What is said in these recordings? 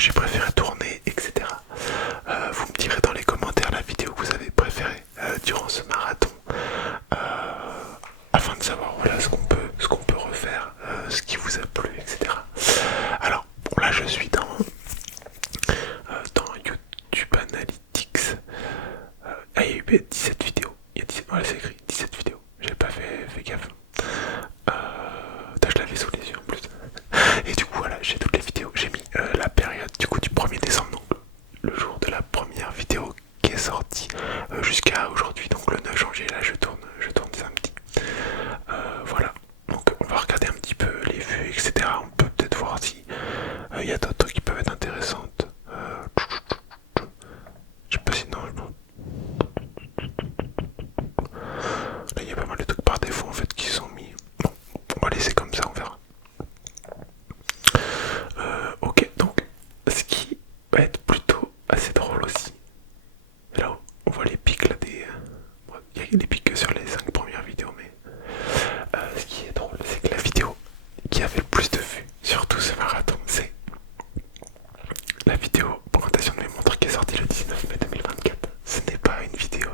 j'ai préféré tourner, etc. Vous me direz dans les commentaires la vidéo que vous avez préférée durant ce marathon, afin de savoir voilà ce qu'on peut refaire, ce qui vous a plu, etc. Alors bon, là je suis dans YouTube Analytics. Ah, il y a eu 17 vidéos. Il y a 17, voilà, c'est écrit 17 vidéos. J'ai pas fait gaffe. Je l'avais sous les yeux en plus. Et du coup, voilà, j'ai toutes les vidéos. J'ai mis la période du coup du 1er décembre, donc le jour de la première vidéo qui est sortie, jusqu'à aujourd'hui, donc le 9 janvier. Là, je tourne samedi. Voilà. Donc, on va regarder un petit peu les vues, etc. On peut peut-être voir si il y a d'autres trucs qui peuvent être intéressantes. Je sais pas si non. Là, il y a pas mal de trucs par défaut en fait qui sont mis. Bon, on va laisser comme ça, on verra. Ok, donc ce qui va être plutôt assez drôle aussi. Là, on voit les pics là des. Il y a les pics que sur les 5 premières vidéos, mais ce qui est drôle, c'est que la vidéo qui a fait le plus de vues sur tout ce marathon, c'est la vidéo présentation de mes montres qui est sortie le 19 mai 2024. Ce n'est pas une vidéo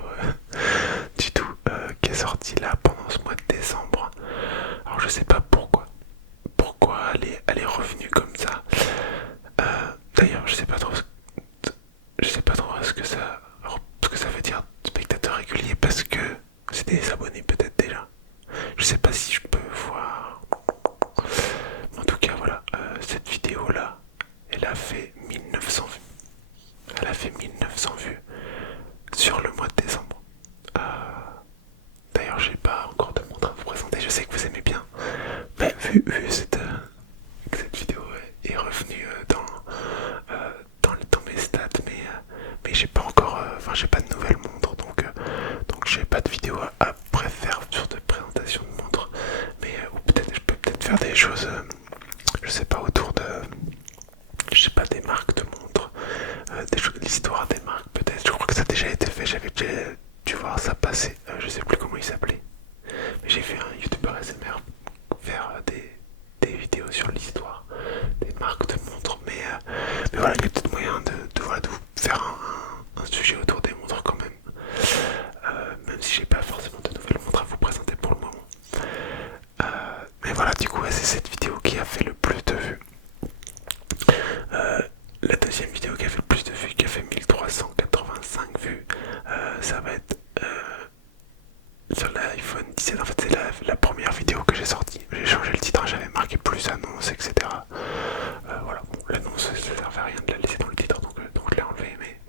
du tout qui est sortie là pendant ce mois de décembre. Alors je sais pas pourquoi elle est revenue comme ça. D'ailleurs je sais pas trop ce que ça veut dire spectateur régulier, parce que c'est des abonnés peut-être déjà. Je sais pas si je peux voir. En tout cas voilà, cette vidéo là, elle a fait 1900 vues. Elle a fait 1900 vues sur le mois de décembre. D'ailleurs, j'ai pas encore de montre à vous présenter. Je sais que vous aimez bien. Mais vu que cette vidéo est revenue dans mes stats, mais j'ai pas encore, j'ai pas de nouvelles montres, donc j'ai pas de vidéo après faire sur de présentation de montres. Mais ou peut-être je peux peut-être faire des choses, je sais pas, autour de, je sais pas, des marques de montres, l'histoire des marques peut-être. Je crois que ça a déjà été fait. J'avais déjà dû voir ça passer. Je sais plus comment il s'appelait. Mais j'ai fait un youtubeur SMR faire des vidéos sur l'histoire des marques de montres. Mais voilà, il y a peut-être moyen de vous faire un sujet autour des montres quand même. Même si j'ai pas forcément de nouvelles montres à vous présenter pour le moment. Mais voilà, du coup, c'est cette vidéo qui a fait le plus de vues. La deuxième vidéo qui a fait le plus de vues, qui a fait 1385 vues, ça va être sur l'iPhone 17. En fait, c'est la première vidéo que j'ai sortie. J'ai changé le titre, j'avais marqué plus annonce, etc. Voilà, bon, l'annonce, ça servait à rien de la laisser dans le titre, donc je l'ai enlevé, mais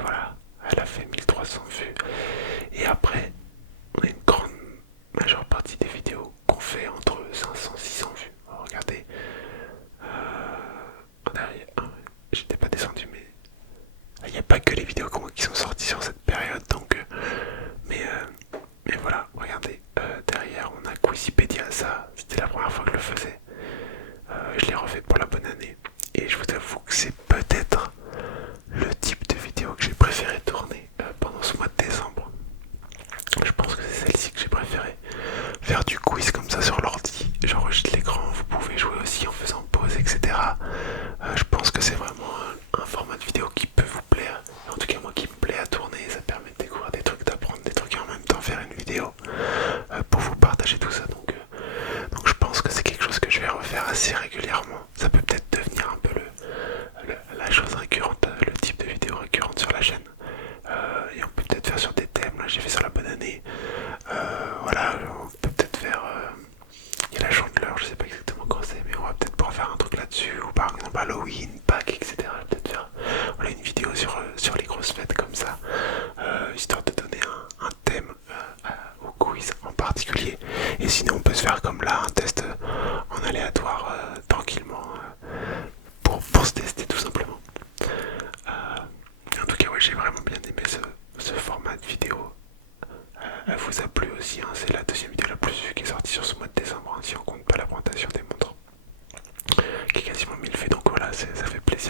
voilà, elle a fait 1300 vues. Et après, on a une grande majeure partie des vidéos qu'on fait entre 500 et 600 vues. Regardez, j'étais pas descendu, mais il n'y a pas que les vidéos qui sont sorties sur cette période, donc mais voilà, regardez, derrière on a Quizipédia. Ça c'était la première fois que je le faisais. Je l'ai refait pour la bonne année, et je vous avoue que c'est peut-être le type de vidéo que j'ai préféré tourner pendant ce mois de décembre. Je pense que c'est celle-ci que j'ai préféré. Faire du quiz comme ça sur l'ordi, j'enregistre l'écran, vous pouvez jouer aussi en faisant pause, etc. Je pense que c'est vraiment un format de vidéo qui peut vous plaire. En tout cas, moi qui me plaît à tourner, ça permet de découvrir des trucs, d'apprendre des trucs et en même temps faire une vidéo pour vous partager tout ça. Donc je pense que c'est quelque chose que je vais refaire assez régulièrement. Ça peut peut-être devenir un peu la chose récurrente, le type de vidéo récurrente sur la chaîne. Et on peut peut-être faire sur des thèmes. Là, j'ai fait sur la bonne année. Voilà, on peut peut-être faire. Il y a la chandeleur, je sais pas exactement quand c'est, mais on va peut-être pouvoir faire un truc là-dessus. Ou par exemple Halloween, Pâques, etc. Peut-être faire voilà, une vidéo sur les grosses fêtes comme ça, histoire de donner un thème au quiz en particulier. Et sinon, on peut se faire comme là un test en aléatoire tranquillement pour se tester tout simplement. En tout cas, ouais, j'ai vraiment bien aimé ce format de vidéo. Elle vous a plu aussi, hein, c'est la deuxième vidéo la plus vue qui est sortie sur ce mois de décembre, hein, si on compte pas la présentation des montres, qui est quasiment 1000 vues, donc voilà, ça fait plaisir.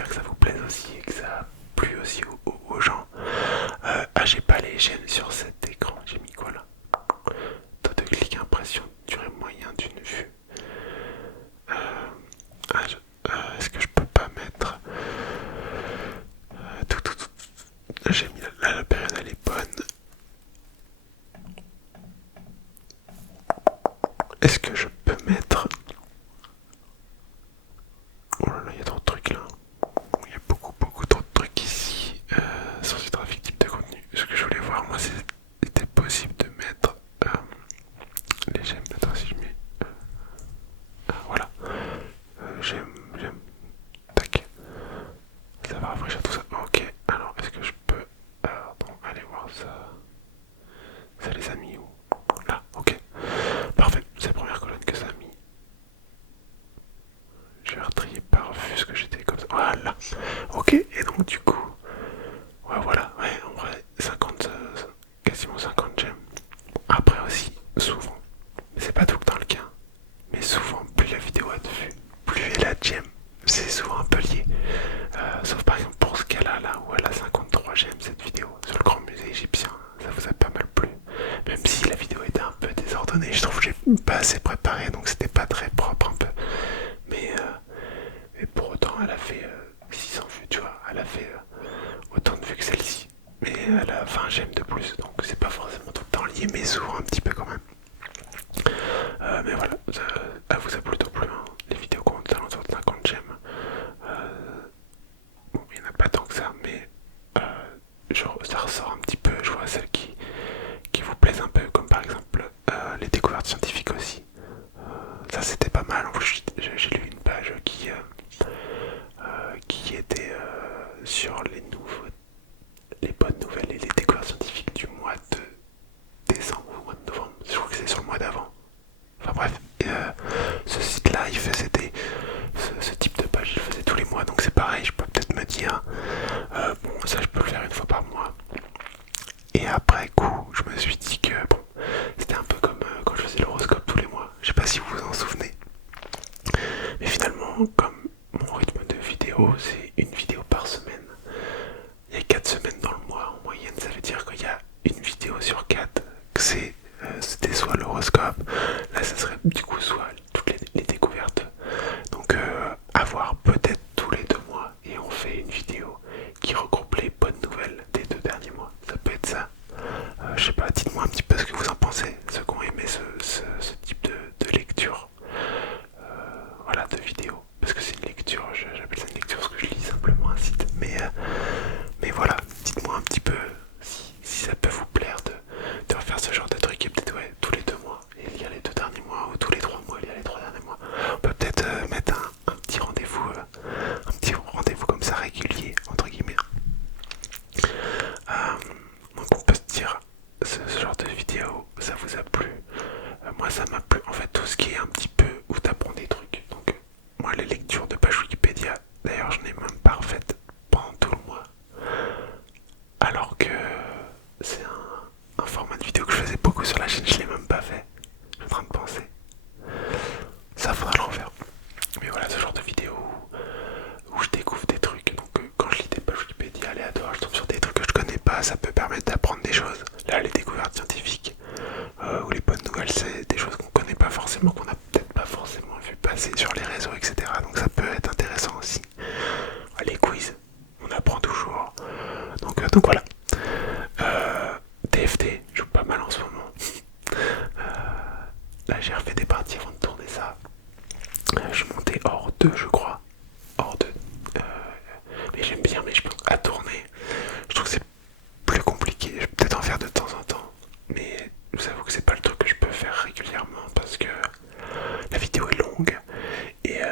ça va rafraîchir tout ça. Ok, alors est-ce que je peux... Pardon, aller voir ça. Ça les a mis où? Là, ok. Parfait, c'est la première colonne que ça a mis. Je vais retrier par vue ce que j'étais comme ça. Voilà. Ok, et donc du coup... Ouais, voilà, ouais, en vrai, 50, quasiment 50 gemmes. Après aussi, souvent, c'est pas tout le temps le cas, mais souvent, plus la vidéo a de vues, plus elle a de gemmes. C'est souvent un peu lié. Sauf par exemple pour ce cas-là, là où elle a 53 gemmes cette vidéo, sur le grand musée égyptien, ça vous a pas mal plu. Même si la vidéo était un peu désordonnée, je trouve que j'ai pas assez préparé, donc c'était pas très propre un peu. Mais pour autant, elle a fait 600 vues, tu vois, elle a fait autant de vues que celle-ci. Mais elle a 20 gemmes de plus, donc c'est pas forcément tout le temps lié, mais souvent un petit peu quand même. Mais voilà, elle vous a plutôt plu, hein. Les vidéos comptent aux alentours de 50 gemmes. Bon, il n'y en a pas tant que ça, mais ça ressort un petit peu. Je vois celles qui vous plaisent un peu, comme par exemple les découvertes scientifiques aussi. Ça c'était pas mal. En plus, j'ai lu une page qui était sur les bonnes nouvelles et les découvertes scientifiques du mois de décembre ou mois de novembre. Je crois que c'est sur le mois d'avant. Enfin bref, ce site-là, il faisait ce type de page, il faisait tous les mois, donc c'est pareil. Je peux peut-être me dire, bon, ça je peux le faire une fois par mois. Et après coup, je me suis dit que bon, c'était un peu comme quand je faisais l'horoscope tous les mois. Je sais pas si vous vous en souvenez. Mais finalement, comme mon rythme de vidéo, c'est une vidéo par semaine. Il y a 4 semaines dans le mois en moyenne, ça veut dire qu'il y a une vidéo sur 4 que c'était soit l'horoscope, là ça serait du coup soit toutes les découvertes. Donc à voir peut-être tous les 2 mois et on fait une vidéo qui regroupe les bonnes nouvelles des 2 derniers mois. Ça peut être ça. Je sais pas, dites-moi un petit peu ce que vous en pensez, ceux qui ont aimé ce type de lecture. Voilà, de vidéo. Parce que c'est une lecture, j'appelle ça une lecture parce que je lis simplement un site. Mais voilà, dites-moi un petit peu si ça peut vous plaire de refaire ce genre de truc et peut-être ouais, tous les 2 mois et lire les 2 derniers mois ou tous les 3 mois et lire les 3 derniers mois. On peut peut-être mettre un petit rendez-vous comme ça régulier, entre guillemets. Donc on peut se dire, ce genre de vidéo, ça vous a plu. Moi ça m'a plu, en fait tout ce qui est un petit peu où t'apprends des trucs. Donc moi les lectures de page Wikipédia, d'ailleurs je n'ai même pas refaites pendant tout le mois. Alors que c'est un format de vidéo que je faisais beaucoup sur la chaîne, je l'ai même pas fait. Je suis en train de penser. Ça faudra le refaire. Mais voilà, ce genre de vidéo où je découvre des trucs. Donc quand je lis des pages Wikipédia aléatoires, je tombe sur des trucs que je connais pas, ça peut permettre d'apprendre des choses. Là, les découvertes scientifiques ou les bonnes nouvelles, c'est des choses qu'on connaît pas forcément, qu'on a peut-être pas forcément vu passer sur les réseaux, etc. Donc ça peut être intéressant aussi. Les quiz, on apprend toujours. Donc voilà. TFT, je joue pas mal en ce moment. Là, j'ai refait des parties avant de tourner ça. Je montais hors 2, je crois. Hors 2. Mais j'aime bien, mais je pense à tourner. Je trouve que c'est plus compliqué. Je peux peut-être en faire de temps en temps. Mais je vous avoue que c'est pas le truc que je peux faire régulièrement parce que la vidéo est longue. Et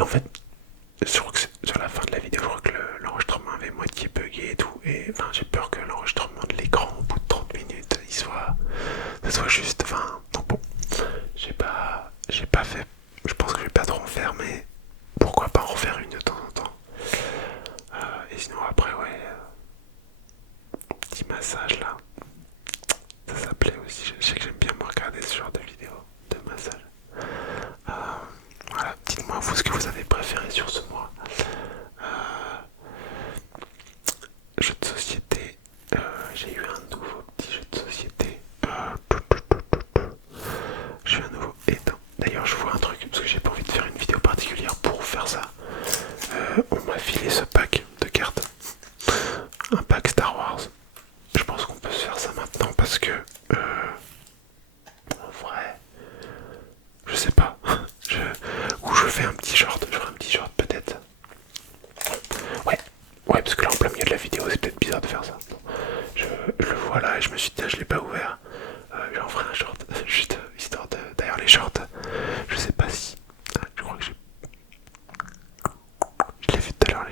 en fait, sur la fin de la vidéo, je crois que l'enregistrement avait moitié bugué et tout. Et enfin, j'ai peur que l'enregistrement de l'écran au bout de 30 minutes, ça soit juste. Enfin, donc bon, j'ai pas fait. Je pense que je vais pas trop en faire, mais pourquoi pas en refaire une de temps en temps. Et sinon après, ouais, petit massage là. Ça s'appelait aussi. Je sais que j'aime bien me regarder ce genre de vidéos de massage. Voilà, dites-moi vous ce que vous avez préféré sur ce mois. Jeu de société. J'ai eu un nouveau petit jeu de société. J'ai eu un nouveau. Et d'ailleurs, je vois un truc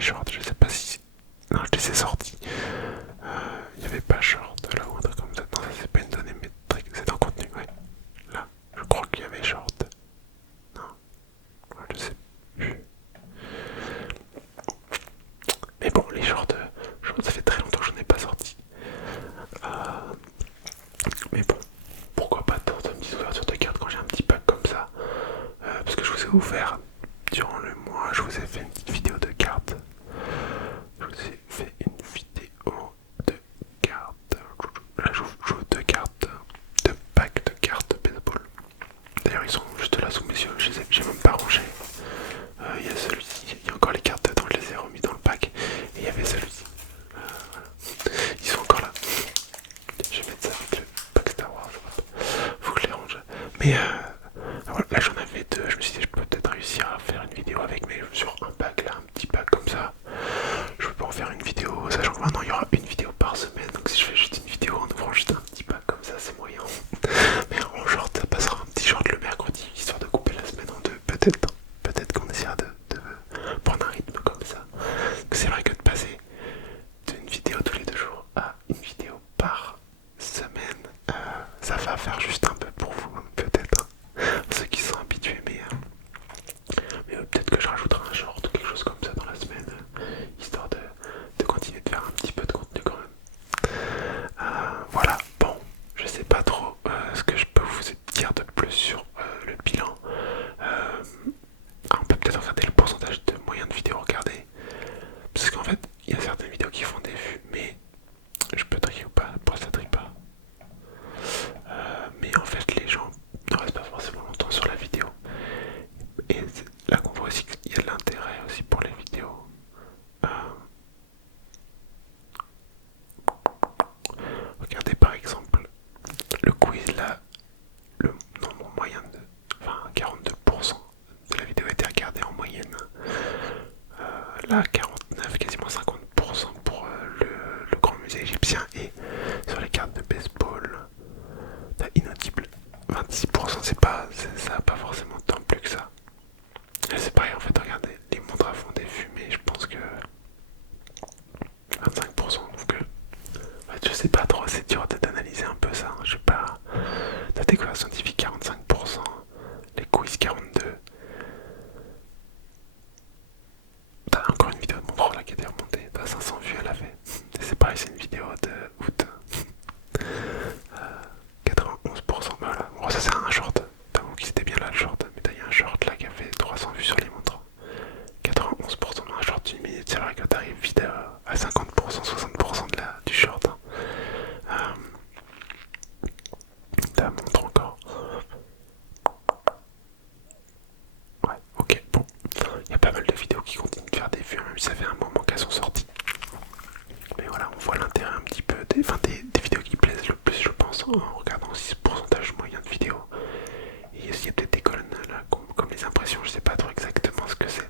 shorts, je sais pas si... Non, je les ai sortis. Il n'y avait pas short là ou un truc comme ça. Non, ça c'est pas une donnée métrique, c'est un contenu, ouais. Là, je crois qu'il y avait short. Non, ouais, je sais plus. Mais bon, les shorts, ça fait très longtemps que j'en ai pas sorti. Mais bon, pourquoi pas tenter une petite ouverture de cartes quand j'ai un petit pack comme ça. Parce que je vous ai ouvert durant le mois, je vous ai fait une petite vidéo de cartes. Je vous ai fait une vidéo de cartes. Là, je vous joue deux cartes, deux packs de cartes baseball. D'ailleurs, ils sont juste là sous mes yeux, j'ai même pas rangé. Il y a celui-ci, il y a encore les cartes dedans, je les ai remis dans le pack. Et il y avait celui-ci. Voilà. Ils sont encore là. Je vais mettre ça avec le pack Star Wars. Faut que je les range. Mais voilà, là j'en avais deux. Je me suis dit, je peux peut-être réussir à faire une vidéo avec, mais sur un pack là, un petit pack comme ça. Je peux pas en faire une vidéo, sachant que maintenant il y aura une vidéo par semaine. Donc si je fais juste une vidéo en ouvrant juste un petit pack comme ça, c'est moyen. Mais en short, ça passera un petit short le mercredi, histoire de couper la semaine en deux. Peut-être qu'on essaiera de prendre un rythme comme ça. C'est vrai que de passer d'une vidéo tous les 2 jours à une vidéo par semaine, ça va faire juste un peu pour vous, peut-être, ceux qui sont habitués, mais peut-être que je rajouterai un short ou quelque chose comme ça dans la semaine, histoire de continuer de faire un petit peu de contenu quand même. Voilà, bon, je sais pas trop ce que je peux vous dire de plus sur le bilan. On peut peut-être regarder le pourcentage de moyens de vidéos regardées, parce qu'en fait, il y a certaines vidéos qui font des vues, mais je peux trier ou pas, pour ça trie pas. Mais en fait, les gens ne restent pas forcément longtemps sur la vidéo. Et là qu'on voit aussi qu'il y a de l'intérêt aussi pour les vidéos. Regardez par exemple le quiz là, le nombre moyen de... Enfin, 42% de la vidéo a été regardée en moyenne. Là, 49, quasiment 50% pour le grand musée égyptien, et sur les cartes de baseball, inaudible, 26%, ça n'a pas forcément tant plus que ça. Et c'est pareil en fait, regardez, les montres à fond des vues, mais je pense que 25%, donc en fait, je sais pas trop, c'est dur d'analyser un peu ça, hein. Je sais pas, la découverte scientifique 45%, les quiz 42%. T'as encore une vidéo de mon frère là qui était remontée, t'as 500 vues elle a fait. Et c'est pareil, c'est une vidéo de août. 91%, bah voilà, bon ça c'est un short, t'avoue qu'il était bien là le short, mais il y a un short là qui a fait 300 vues sur les montres. 91% dans un short d'une minute, c'est vrai que t'arrives vite à 50%, 60% du short. Ta montre encore. Ouais, ok, bon. Il y a pas mal de vidéos qui continuent de faire des vues, même si ça fait un moment qu'elles sont sorties. Mais voilà, on voit l'intérêt un petit peu des vidéos qui plaisent le plus, je pense, en regardant aussi ce pourcentage moyen de vidéos. Et il y a peut-être des colonnes là, comme les impressions, je sais pas trop exactement ce que c'est.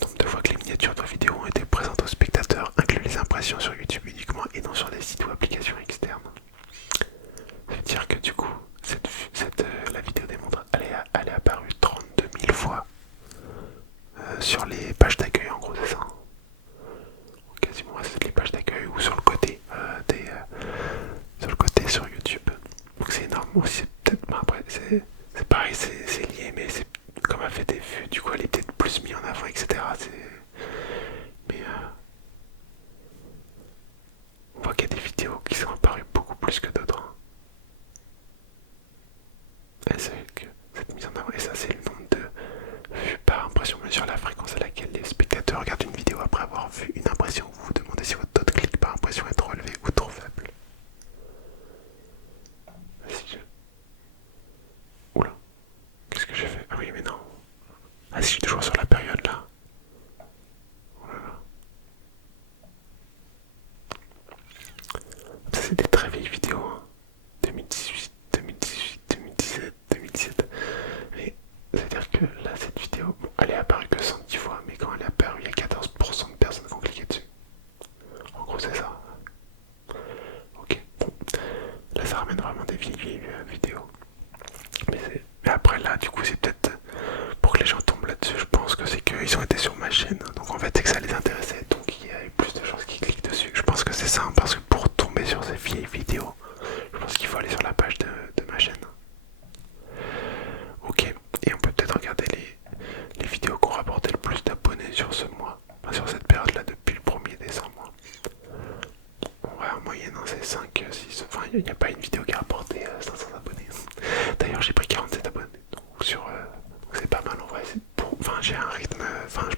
Nombre de fois que les miniatures de vos vidéos ont été présentes aux spectateurs incluent les impressions sur YouTube uniquement et non sur des sites ou applications externes. Ça veut dire que du coup, la vidéo des montres, elle est apparue 32 000 fois sur les pages d'accueil, en gros, c'est ça. Quasiment c'est les pages d'accueil ou sur le côté sur le côté sur YouTube. Donc c'est énorme aussi, c'est peut-être, bon, après c'est pareil, c'est lié, mais c'est comme elle fait des vues, du coup elle est peut-être plus mise en avant, etc. Mais on voit qu'il y a des vidéos qui sont apparues beaucoup plus que d'autres, hein. Et c'est que cette mise en avant, et ça c'est le nombre de vues par impression mesure la fréquence à laquelle les spectateurs regardent une vidéo après avoir vu une impression. Vous vous demandez si votre taux de clic par impression est trop élevé ou trop faible. Oula, qu'est-ce que j'ai fait? Ah oui, mais non. Ah si, je suis toujours sur la période là. Oh là là. Ça c'est des très vieilles vidéos, hein. 2018, 2018, 2017, 2017. Mais c'est-à-dire que là, cette vidéo, bon, elle est apparue que 110 fois, mais quand elle est apparue, il y a 14% de personnes qui ont cliqué dessus. En gros, c'est ça. Ok, bon. Là, ça ramène vraiment des vieilles vidéos. Mais après, là, du coup, c'est peut-être pour que les gens tombent là-dessus. Je pense que c'est qu'ils ont été sur ma chaîne. Donc, enfin, je